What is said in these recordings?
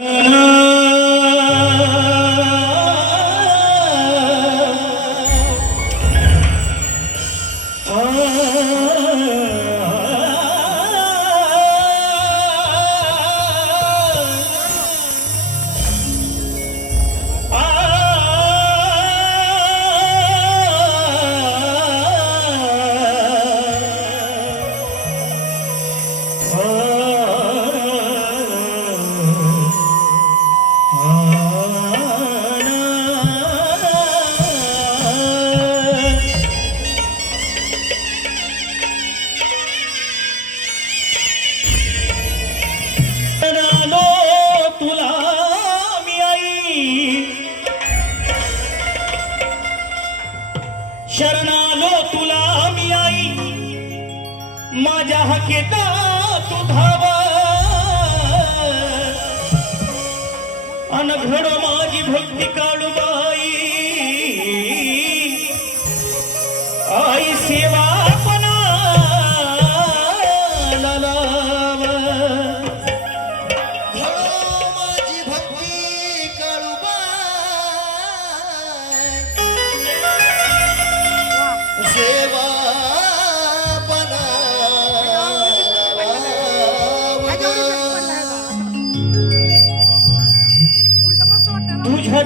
आलो आलो तुला मी आई. माझ्या हकेता तू धावा. अनघड माझी भक्ती काढू काळूबाई आई सेवा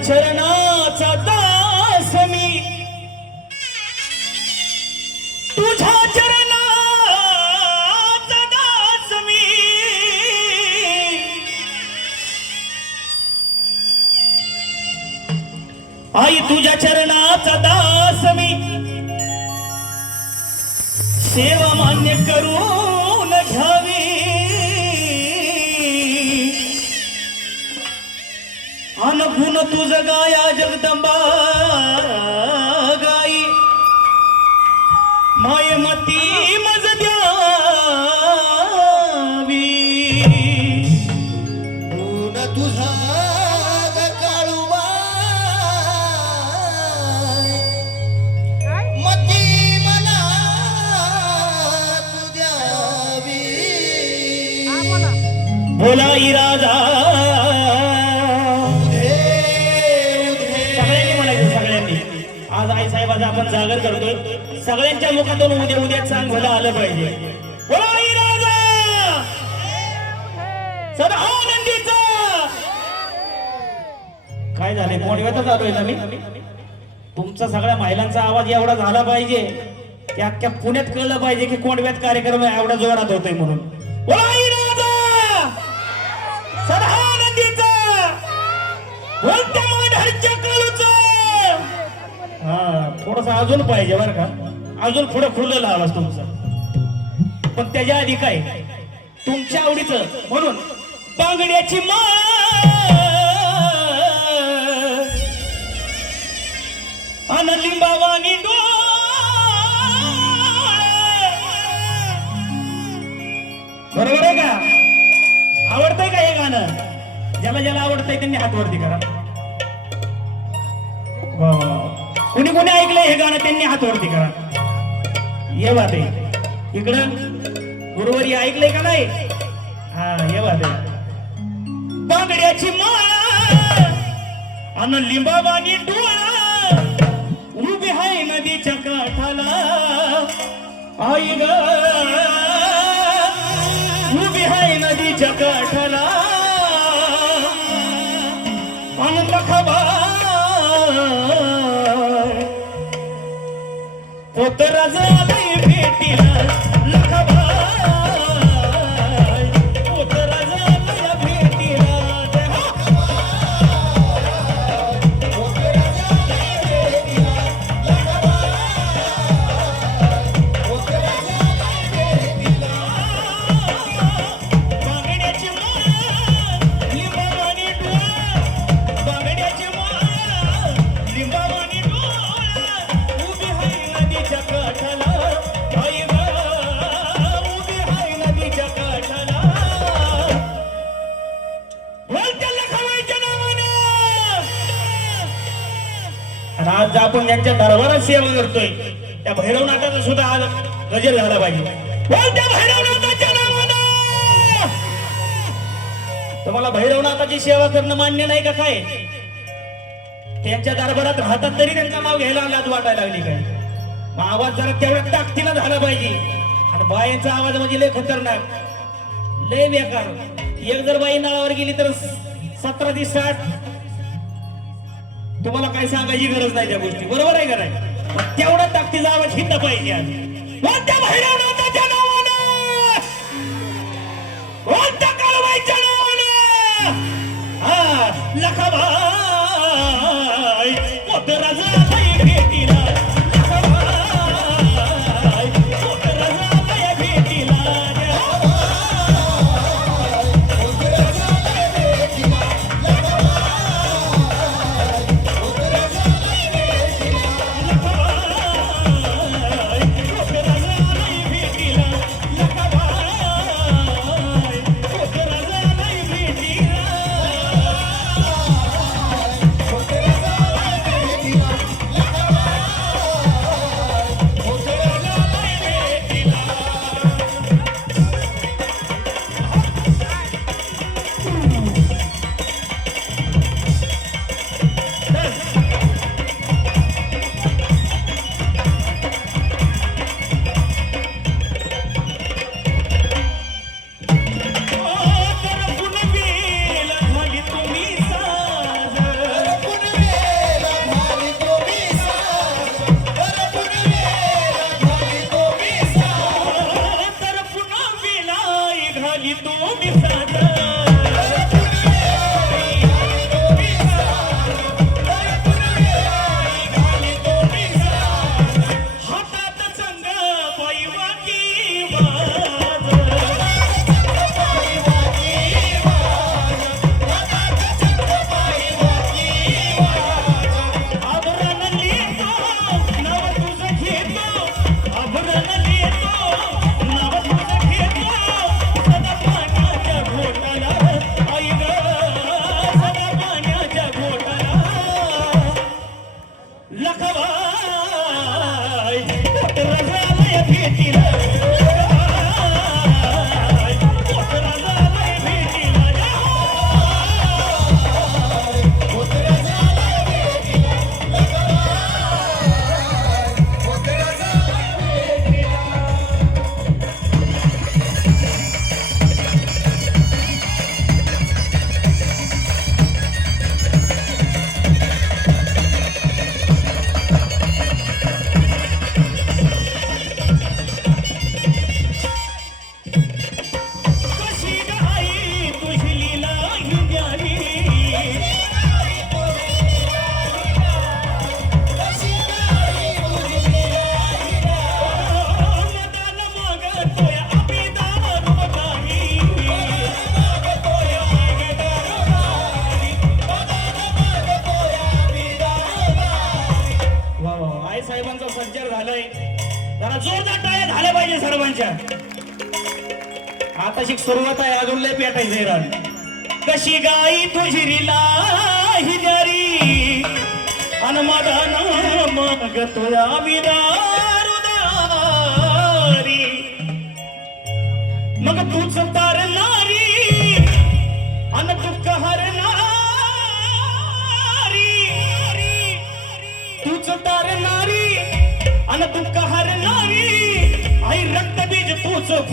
चरणाचा दास मी. तुझ्या चरणाचा दास मी. आई तुझ्या चरणाचा दास मी. सेवा मान्य करून अनगुण तुझ गाया जगदंबा गाई. मायमती मज द्यावी. ऊन तुझा ग काळूबाई मती मला तू द्यावी बोला. इरादा भाई आई साहेबाचा आपण जागर करतोय. सगळ्यांच्या मुखातून उद्या उद्या सांग भलं आलं पाहिजे. सदा आनंदीचा काय झाले मोडव्यातच आलोय ना मी? तुमचा सगळ्या महिलांचा आवाज एवढा झाला पाहिजे की अख्ख्या पुण्यात कळलं पाहिजे की कोणव्यात कार्यक्रम एवढा जोरात होतोय म्हणून. बोला इरादा सदा आनंदीचा थोडस अजून पाहिजे बरं का? अजून पुढे खुललेला आवाज तुमचा. पण त्याच्या आधी काय? तुमच्या आवडीचं म्हणून बांगड्याची माळ अन लिंबावानी डो बरोबर आहे का? आवडतंय का हे गाणं? ज्याला ज्याला आवडतंय त्यांनी हात वरती करा वा. कुणी कुणी ऐकलंय हे गाणं त्यांनी हातवरती करा. ये बात आहे इकडं गुरुवारी ऐकलंय का नाही? हा ये बात आहे बांगड्याची माळ अन लिंबावानी डोळा उभी हाय नदीच्या काठाला. आई ग उभी हाय नदीच्या काठाला. आनंद खबा पोतराज आलंय भेटीला. लखबाय आपण ज्यांच्या दरबारात सेवा करतोय त्या भैरवनाथाचा सुद्धा आज गजर झाला पाहिजे. बोल भैरवनाथाच्या नावानं! तुम्हाला भैरवनाथाची सेवा करणं मान्य नाही का काय? त्यांच्या दरबारात राहतात तरी त्यांचा नाव घ्यायला लाज वाटायला लागली काय? मग आवाज जरा तेवढ्या ताकदीला झाला पाहिजे. आणि बायांचा आवाज म्हणजे लय खतरनाक. लय बेकार. एक जर बाई नळावर गेली तर सतरा ते साठ तुम्हाला काय सांगायची गरज नाही त्या गोष्टी. बरोबर आहे का नाही? तेवढा ताकदीचा आवाज हिंद पाहिजे आज. कोणत्या भैरवनाथाच्या नावानं? कोणत्या नावानं? हा साहेबांचा संचार झालाय. जरा जोरदार टाळ्या झाल्या पाहिजे सर्वांच्या आता शिक सुरुवात आहे अजून लय पेटायचंय रान. कशी गाई तुझी रिला ही अन मग तुला विदा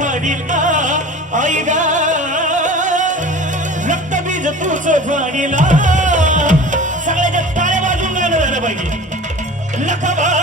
फाडीला आई गा रक्त बीज तूच फाडीला सगळ्या जग तारे बाजून गाणं झालं पाहिजे लखबाय